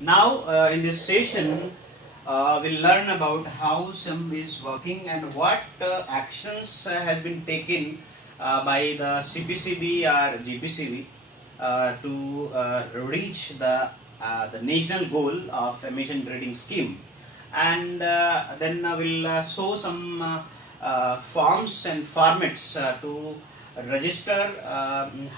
Now, in this session, we'll learn about how SIM is working and what actions have been taken by the CPCB or GPCB to reach the national goal of emission trading scheme. And then we'll show some forms and formats to register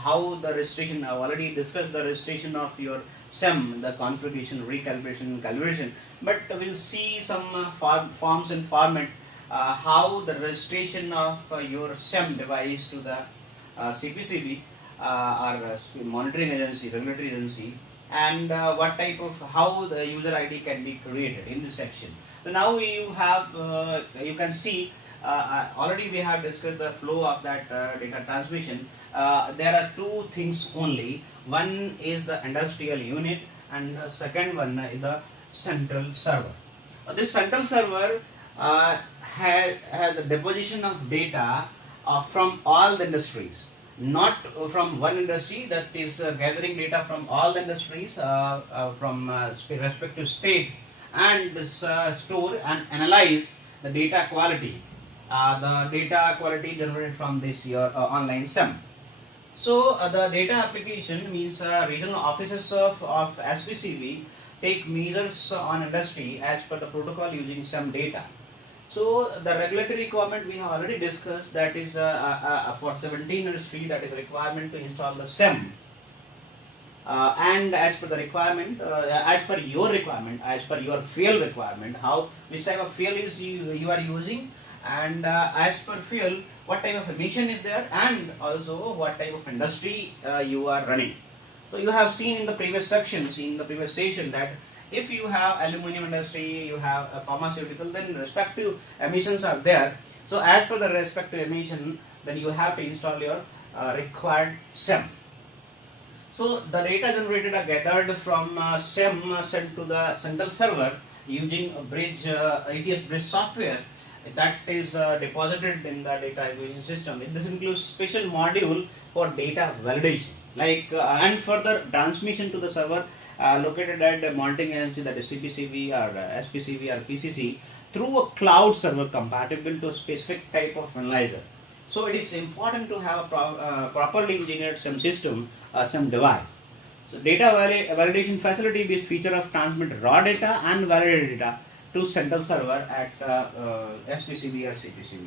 how the registration. I've already discussed the registration of your SEM, the configuration, recalibration, calibration, but we'll see some forms and format how the registration of your SEM device to the CPCB or monitoring agency, regulatory agency, and what type of how the user ID can be created in this section. So now you have you can see already we have discussed the flow of that data transmission. There are two things only. One is the industrial unit, and the second one is the central server. This central server has a deposition of data from all the industries, not from one industry, that is gathering data from all the industries from respective state, and this store and analyze the data quality, generated from this your online SEM. So the data application means regional offices of SPCB take measures on industry as per the protocol using SEM data. So the regulatory requirement we have already discussed, that is for 17 industry, that is requirement to install the SEM. And as per the requirement, as per your fuel requirement, which type of fuel is you are using, and as per fuel, what type of emission is there, and also what type of industry you are running. So you have seen in the previous sections, in the previous session, that if you have aluminum industry, you have a pharmaceutical, then respective emissions are there. So as per the respective emission, then you have to install your required SEM. So the data generated are gathered from SEM sent to the central server using a bridge ATS bridge software that is deposited in the data acquisition system. This includes special module for data validation, like and further transmission to the server located at the monitoring agency, that is CPCB or SPCB or PCC, through a cloud server compatible to a specific type of analyzer. So it is important to have a properly engineered SIM system, SIM device. So data validation facility is feature of transmit raw data and validated data to central server at SPCB or CPCB.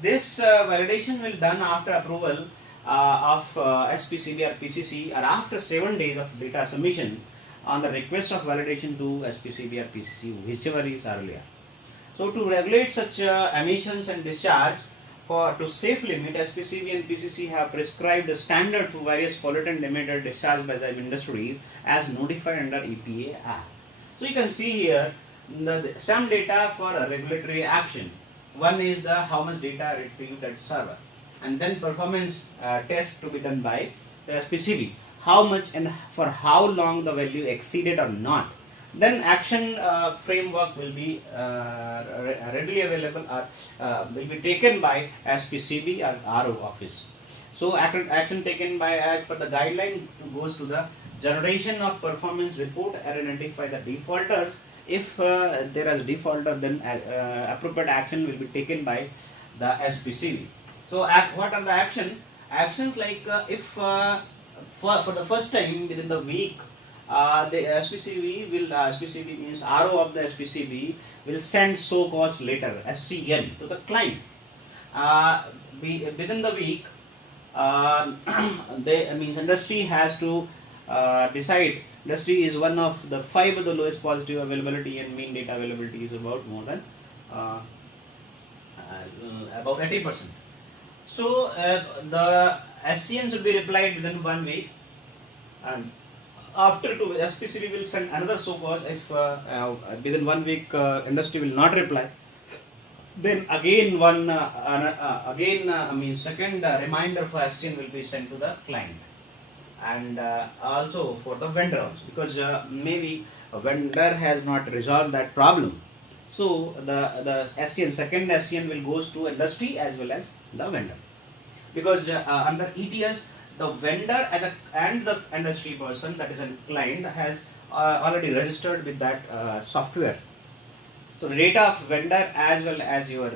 This validation will done after approval of SPCB or PCC, or after 7 days of data submission on the request of validation to SPCB or PCC, whichever is earlier. So to regulate such emissions and discharge, to safe limit, SPCB and PCC have prescribed a standard for various pollutant emitter discharged by the industries as notified under EPA Act. So you can see here some data for a regulatory action. One is the how much data retrieved at server, and then performance test to be done by the SPCB, how much and for how long the value exceeded or not. Then action framework will be readily available or will be taken by SPCB or RO office. So action taken by as per the guideline goes to the generation of performance report and identify the defaulters. If there is defaulter, then appropriate action will be taken by the SPCB. So what are the actions like if for the first time within the week, the SPCB means RO of the SPCB will send show cause letter SCN to the client. Within the week, means industry has to decide. Industry is one of the 5 of the lowest positive availability, and mean data availability is about more than about 80%. So the SCN should be replied within 1 week, and after 2 SPCB will send another show cause if within 1 week industry will not reply. Then again second reminder for SCN will be sent to the client, and also for the vendor also, because maybe a vendor has not resolved that problem. So the SCN, second SCN will goes to industry as well as the vendor, because under ETS the vendor and the industry person, that is a client, has already registered with that software. So the data of vendor as well as your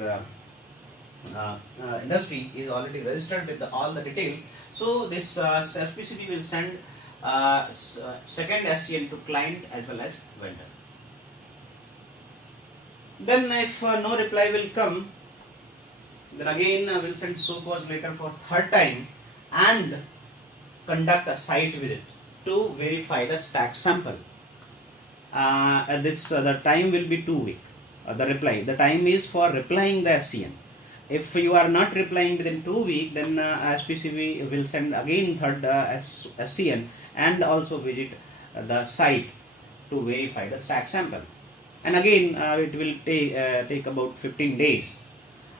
industry is already registered with all the detail. So this FPCB will send second SCN to client as well as vendor. Then if no reply will come, then again we'll send show cause letter for third time and conduct a site visit to verify the stack sample. The time will be 2 weeks. The time is for replying the SCN. If you are not replying within 2 weeks, then SPCB will send again third SCN and also visit the site to verify the stack sample. And again it will take about 15 days.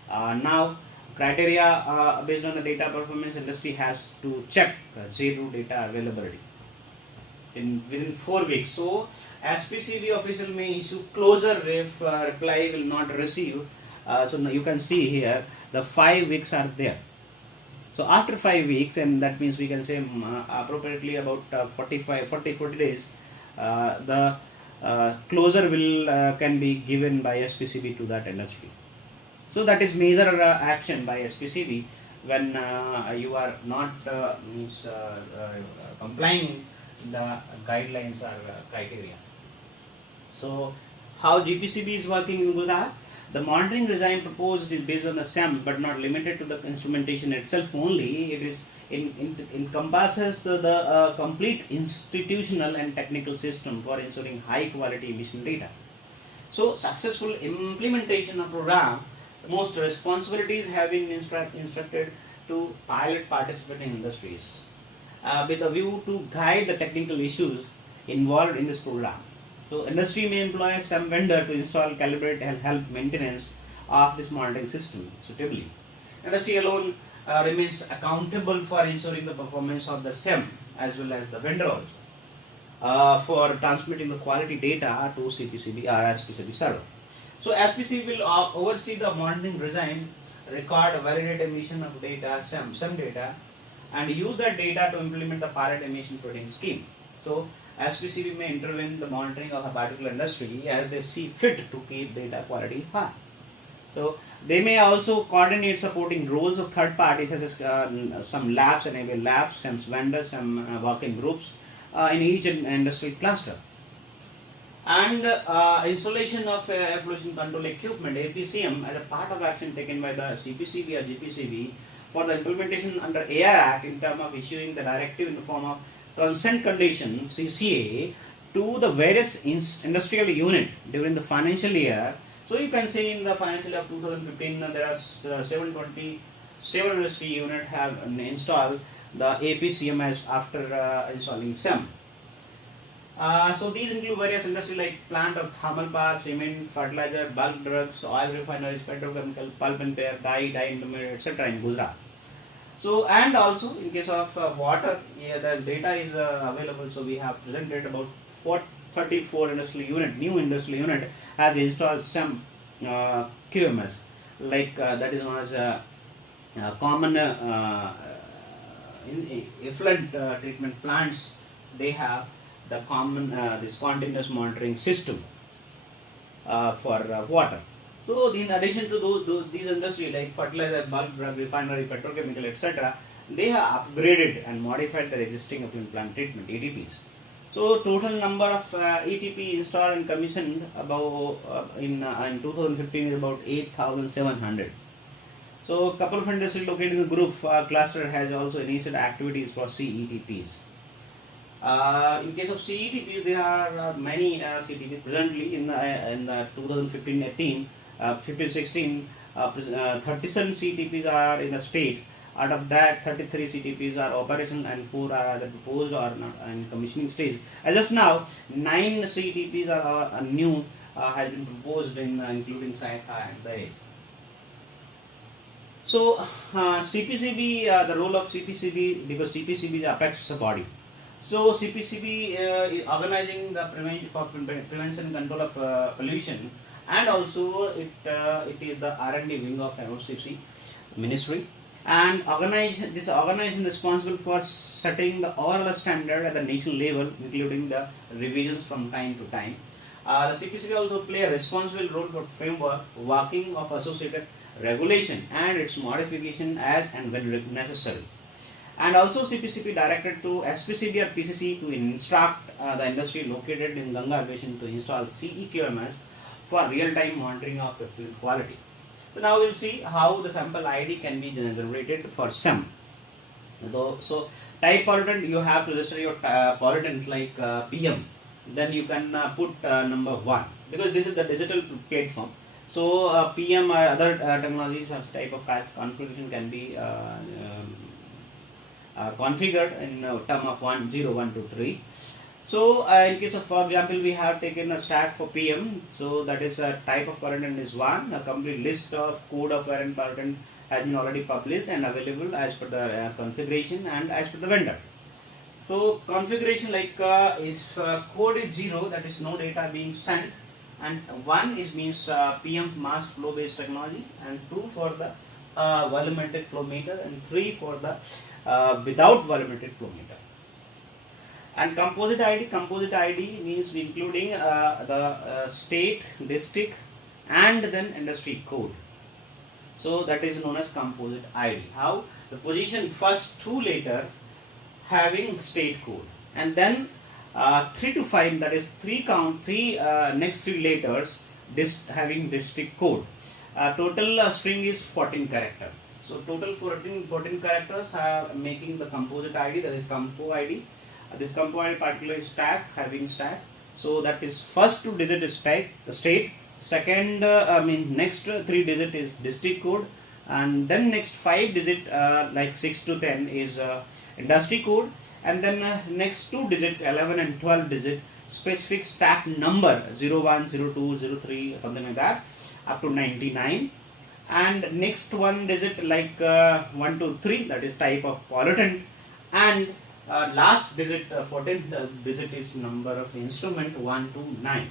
Now criteria based on the data performance, industry has to check zero data availability within 4 weeks. So SPCB official may issue closure if reply will not receive. So now you can see here the 5 weeks are there. So after 5 weeks, and that means we can say appropriately about 40 days, the closure will can be given by SPCB to that industry. So that is major action by SPCB when you are not complying the guidelines or criteria. So how GPCB is working in Gujarat? The monitoring regime proposed is based on the SEM but not limited to the instrumentation itself only. It is encompasses the complete institutional and technical system for ensuring high quality emission data. So successful implementation of program, most responsibilities have been instructed to pilot participating industries with a view to guide the technical issues involved in this program. So industry may employ some vendor to install, calibrate and help maintenance of this monitoring system suitably. Industry alone remains accountable for ensuring the performance of the SEM as well as the vendor also for transmitting the quality data to CPCB or SPCB server. So SPCB will oversee the monitoring regime, record, validate emission of data, SEM data, and use that data to implement the pilot emission trading scheme. So SPCB may intervene in the monitoring of a particular industry as they see fit to keep data quality high. So they may also coordinate supporting roles of third parties such as some labs, enable labs, some vendors, some working groups in each industry cluster. And installation of air pollution control equipment APCM as a part of action taken by the CPCB or GPCB for the implementation under AR Act in terms of issuing the directive in the form of consent condition CCA to the various industrial unit during the financial year. So you can see in the financial year of 2015 there are 727 industry unit have installed the APCM as after installing SEM. So these include various industries like plant of thermal power, cement, fertilizer, bulk drugs, oil refineries, petrochemical, pulp and paper, dye intermediate, etc. in Gujarat. So and also in case of water, the data is available. So we have presented about 34 industrial unit, new industrial unit has installed SEM QMS, like that is known as common effluent treatment plants. They have the common this continuous monitoring system for water. So in addition to these industries like fertilizer, bulk drug, refinery, petrochemical, etc., they have upgraded and modified their existing effluent plant treatment (ETPs). So total number of ETP installed and commissioned about in 2015 is about 8,700. So a couple of industries located in the group cluster has also initiated activities for CETPs. In case of CETPs, there are many CETPs presently in the 2015-18, 15-16, 37 CETPs are in the state. Out of that, 33 CTPs are operational and 4 are either proposed or not in commissioning stage. As of now, 9 CTPs are new, has been proposed in including Saraca and the. So CPCB, the role of CPCB, because CPCB is apex body. So CPCB is organizing the prevention and control of pollution, and also it is the R&D wing of OCEMS ministry. And this organization responsible for setting the overall standard at the national level, including the revisions from time to time. The CPCB also play a responsible role for framework, working of associated regulation and its modification as and when necessary. And also CPCB directed to SPCB or PCC to instruct the industry located in Ganga basin to install CEQMS for real-time monitoring of effluent quality. So now we'll see how the sample ID can be generated for SEM. So type pollutant, you have to register your pollutant like PM. Then you can put number 1 because this is the digital platform. So PM or other technologies of type of configuration can be configured in term of 1, 0, 1, 2, 3. So in case of, for example, we have taken a stack for PM. So that is a type of pollutant is 1. A complete list of code of air and pollutant has been already published and available as per the configuration and as per the vendor. So configuration like if code is 0, that is no data being sent, and 1 is means PM mass flow based technology, and 2 for the volumetric flow meter, and 3 for the without volumetric flow meter. And composite ID means including the state, district, and then industry code. So that is known as composite ID. How? The position first 2 letter having state code, and then 3 to 5, that is 3 next 3 letters having district code. Total string is 14 character. So total 14 characters are making the composite ID, that is compo ID. This compo ID particular is stack, having stack. So that is first 2 digit is state, second next 3 digit is district code, and then next 5 digit like 6 to 10 is industry code, and then next 2 digit 11 and 12 digit specific stack number 01, 02, 03, something like that up to 99, and next 1 digit like 1 to 3, that is type of pollutant, and last digit 14th digit is number of instrument 1 to 9.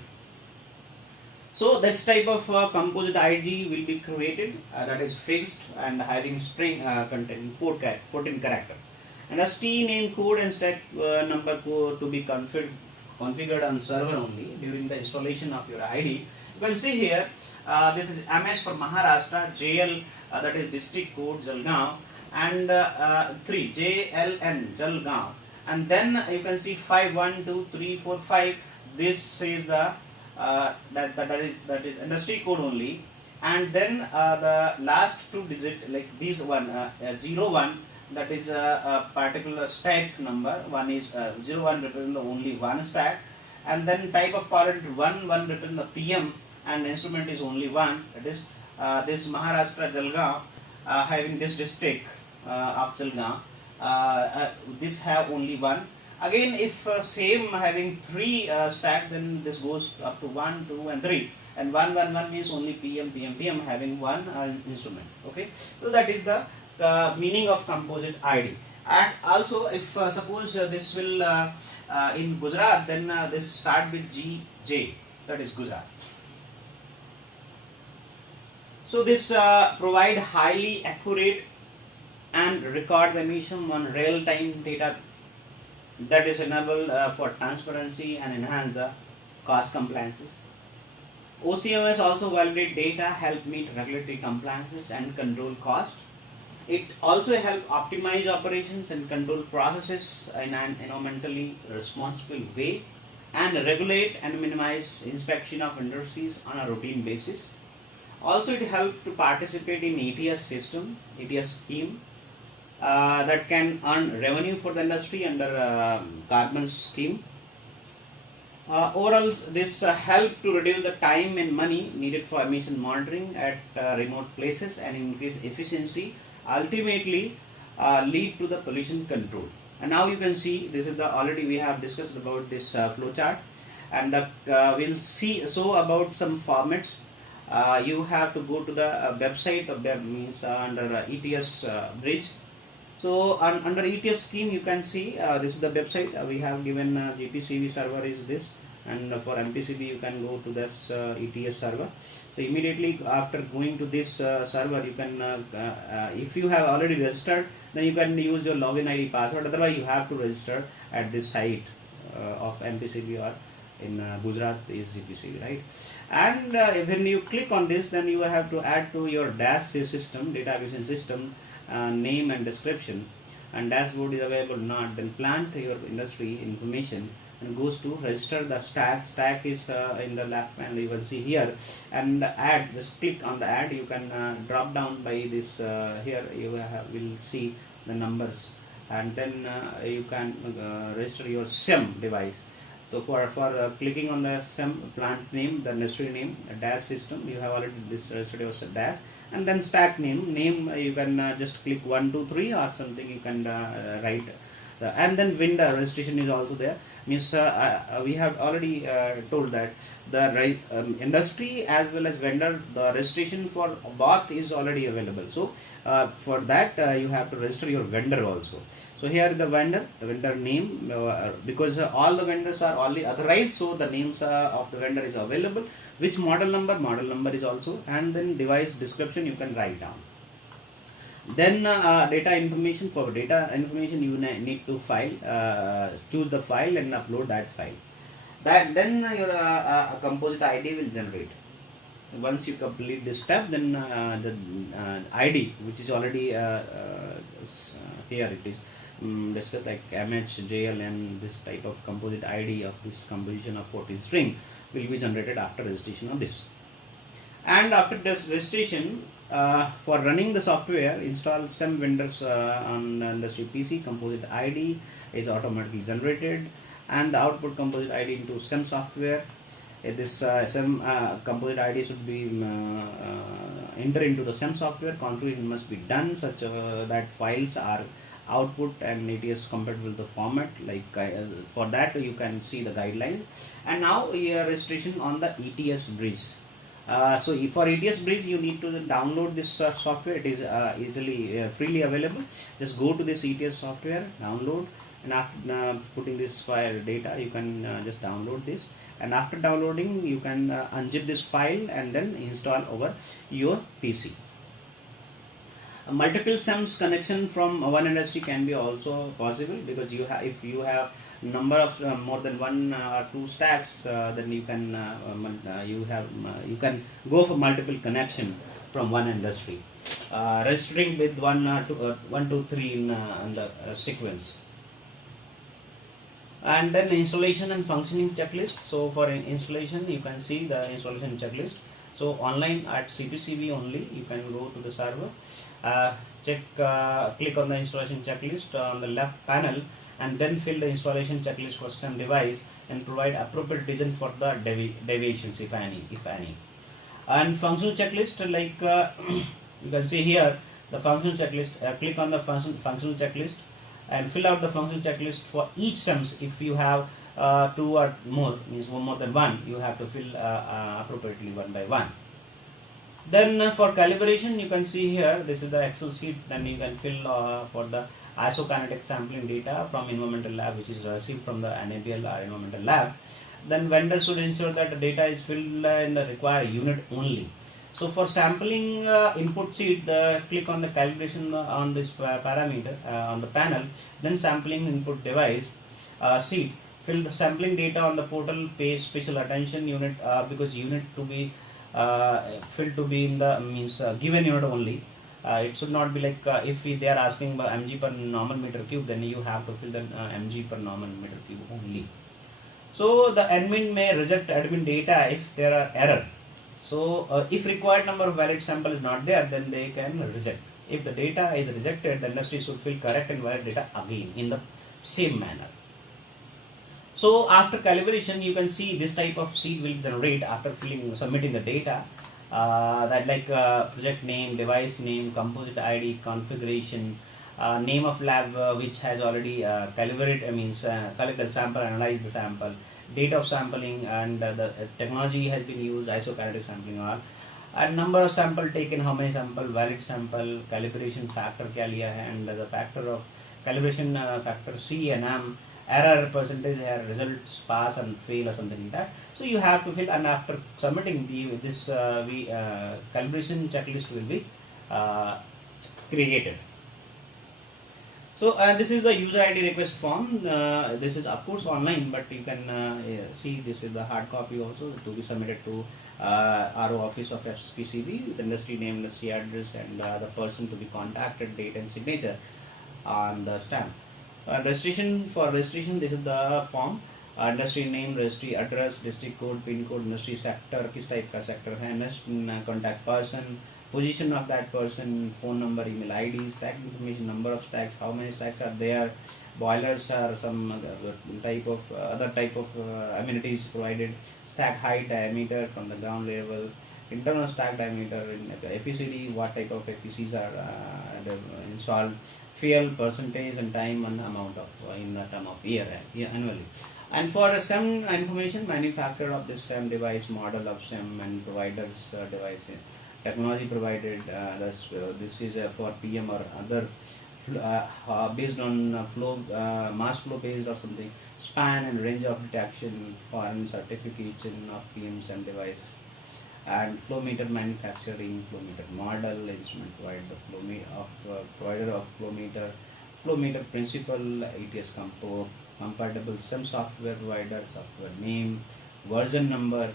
So this type of composite ID will be created that is fixed and having string containing 14 character, and a ST name code and stack number code to be configured on server only during the installation of your ID. You can see here this is MS for Maharashtra, JL that is district code Jalgaon, and 3 JLN Jalgaon, and then you can see 5 1 2 3 4 5. This is the that is industry code only, and then the last 2 digit like this one 01, that is a particular stack number. One is 01 written the only one stack, and then type of pollutant 1 written the PM, and instrument is only 1, that is this Maharashtra Jalgaon having this district of Jalgaon, this have only 1. Again, if same having 3 stack, then this goes up to 1, 2 and 3, and 1 means only PM having 1 instrument. Okay, so that is the meaning of composite ID. And also if suppose this will in Gujarat, then this start with GJ, that is Gujarat. So this provide highly accurate and record the emission on real-time data, that is enable for transparency and enhance the cost compliances. OCEMS also validate data, help meet regulatory compliances and control cost. It also help optimize operations and control processes in an environmentally responsible way, and regulate and minimize inspection of industries on a routine basis. Also, it helps to participate in ETS scheme that can earn revenue for the industry under carbon scheme. Overall, this help to reduce the time and money needed for emission monitoring at remote places and increase efficiency, ultimately lead to the pollution control. And now you can see this is the already we have discussed about this flow chart, and we'll see so about some formats. You have to go to the website of that means under ETS bridge. So under ETS scheme, you can see this is the website we have given. GPCV server is this, and for MPCB you can go to this ETS server. So immediately after going to this server, you can if you have already registered, then you can use your login ID password. Otherwise you have to register at this site of MPCB, or in Gujarat is GPCB, right? And when you click on this, then you have to add to your DAS system, data acquisition system, name and description, and dashboard is available not, then plant your industry information and goes to register the stack is in the left panel, you can see here, and add, just click on the add, you can drop down by this here you will see the numbers, and then you can register your SIM device. So for clicking on the SIM, plant name, the nursery name, dash system, you have already this registered your dash, and then stack name you can just click 1 2 3 or something, you can write and then vendor registration is also there. Means we have already told that the industry as well as vendor, the registration for both is already available. So for that you have to register your vendor also. So here the vendor name, because all the vendors are only authorized, so the names of the vendor is available. Which model number is also, and then device description you can write down. Then data information, for data information you need to file, choose the file and upload that file. Then your composite ID will generate. Once you complete this step, then the ID, which is already here it is discussed, like MH, JL, and this type of composite ID of this composition of 14 string will be generated after registration of this. And after this registration, for running the software, install some vendors on industry PC, composite ID is automatically generated, and the output composite ID into SIM software. This SIM composite ID should be entered into the SIM software. Configuration must be done such that files are output and it is compatible with the format. Like for that you can see the guidelines. And now registration on the ETS bridge. So for ETS bridge you need to download this software. It is easily freely available. Just go to this ETS software, download, and after putting this file data you can just download this, and after downloading you can unzip this file and then install over your PC. Multiple SIMs connection from one industry can be also possible, because you have, if you have number of more than one or two stacks, then you can you can go for multiple connection from one industry, registering with 1 2 3 in the sequence. And then installation and functioning checklist. So for installation you can see the installation checklist. So online at CPCB only, you can go to the server, click on the installation checklist on the left panel, and then fill the installation checklist for some device and provide appropriate reason for the deviations, if any. And functional checklist, like you can see here the functional checklist. Click on the functional checklist and fill out the functional checklist for each SIMs. If you have 2 or more, means more than one, you have to fill appropriately one by one. Then for calibration, you can see here, this is the Excel sheet. Then you can fill for the isokinetic sampling data from environmental lab, which is received from the NABL or environmental lab. Then vendor should ensure that the data is filled in the required unit only. So for sampling input sheet, click on the calibration on this parameter on the panel. Then sampling input device sheet. Fill the sampling data on the portal, pay special attention unit, because unit to be filled to be in the means given unit only. It should not be like if they are asking about mg per normal meter cube, then you have to fill the mg per normal meter cube only. So the admin may reject admin data if there are error. So if required number of valid sample is not there, then they can reject. If the data is rejected, the industry should fill correct and valid data again in the same manner. So after calibration, you can see this type of sheet will generate after submitting the data, that like project name, device name, composite ID, configuration, name of lab which has already calibrated, collect the sample, analyze the sample, date of sampling, and the technology has been used, isokinetic sampling or, and number of sample taken, how many sample, valid sample, calibration factor kya liya hai, and the factor of calibration factor C and M, error percentage, error results, pass and fail or something like that. So you have to fill, and after submitting this calibration checklist will be created. So this is the user ID request form. This is of course online, but you can see this is the hard copy also to be submitted to RO office of SPCB with industry name, industry address, and the person to be contacted, date and signature on the stamp. Registration, for registration, this is the form. Industry name, registry address, district code, pin code, industry sector, किस type का sector है, contact person, position of that person, phone number, email ID, stack information, number of stacks, how many stacks are there, boilers are some type of other type of amenities provided, stack height, diameter from the ground level, internal stack diameter in APCD, what type of APCs are installed, fuel percentage and time and amount of in the term of year annually. And for SEM information, manufacturer of this SEM device, model of SEM and providers device, technology provided, this is for PM or other based on flow, mass flow based or something, span and range of detection, foreign certification of PM SEM device, and flow meter manufacturing, flow meter model, instrument provider, provider of flow meter principal, ETS compatible SEM software provider, software name, version number.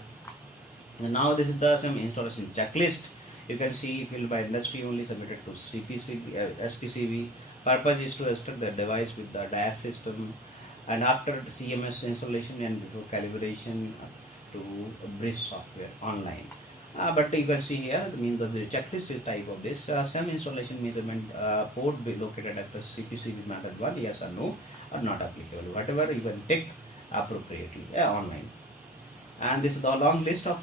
And now this is the SEM installation checklist. You can see filled by industry only, submitted to SPCB. Purpose is to install the device with the DAS system, and after CMS installation and before calibration to bridge software online. But you can see here, the checklist is type of this. SEM installation measurement port be located at the CPCB method 1, yes or no, or not applicable. Whatever you can tick appropriately online. And this is the long list of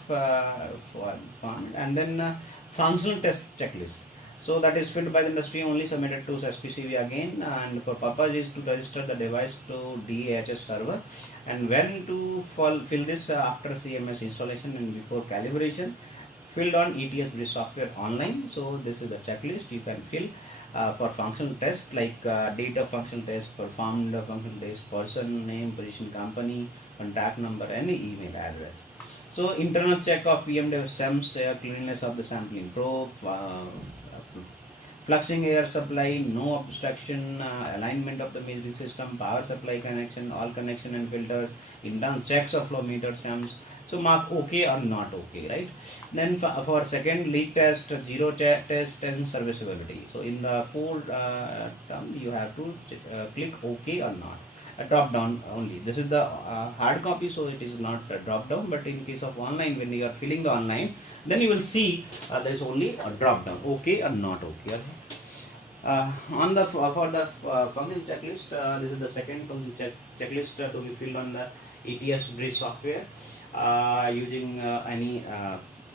form, and then functional test checklist. So that is filled by the industry only, submitted to SPCB again, and for purpose is to register the device to DAHS server, and when to fill this after CMS installation and before calibration, filled on ETS bridge software online. So this is the checklist you can fill for functional test, like date of functional test, performed functional test, person name, position, company, contact number, any email address. So internal check of PM dev SEMS, cleanliness of the sampling probe, fluxing air supply, no obstruction, alignment of the measuring system, power supply connection, all connection and filters, internal checks of flow meter SEMS. So mark OK or not OK, right? Then for second leak test, zero test and serviceability. So in the four term you have to click OK or not. A drop down only. This is the hard copy, so it is not a drop down, but in case of online, when you are filling the online, then you will see there is only a drop down, OK or not OK. Okay? On the for the function checklist, this is the second function checklist to be filled on the ETS bridge software using any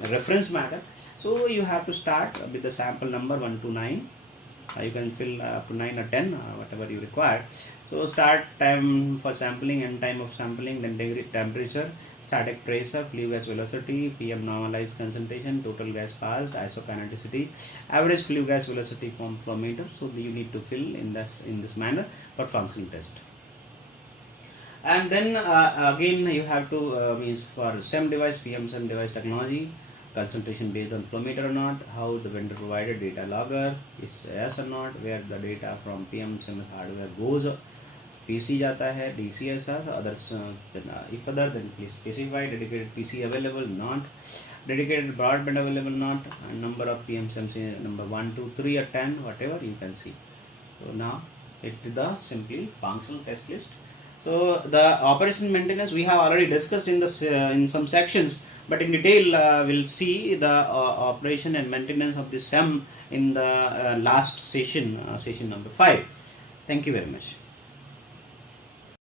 reference matter. So you have to start with the sample number 1 to 9. You can fill up to 9 or 10, whatever you require. So start time for sampling and time of sampling, then degree temperature, static pressure, flue gas velocity, PM normalized concentration, total gas passed, isokineticity, average flue gas velocity from flow meter. So you need to fill in this manner for function test. And then again you have to means for SEM device, PM SEM device technology, concentration based on flow meter or not, how the vendor provided data logger is yes or not, where the data from PM SEM hardware goes, PC जाता है, DCS others, if other then please specify, dedicated PC available not, dedicated broadband available not, and number of PM SEM number 1, 2, 3 or 10, whatever you can see. So now it is the simply functional test list. So the operation maintenance we have already discussed in the in some sections, but in detail we'll see the operation and maintenance of the SEM in the last session, session number 5. Thank you very much.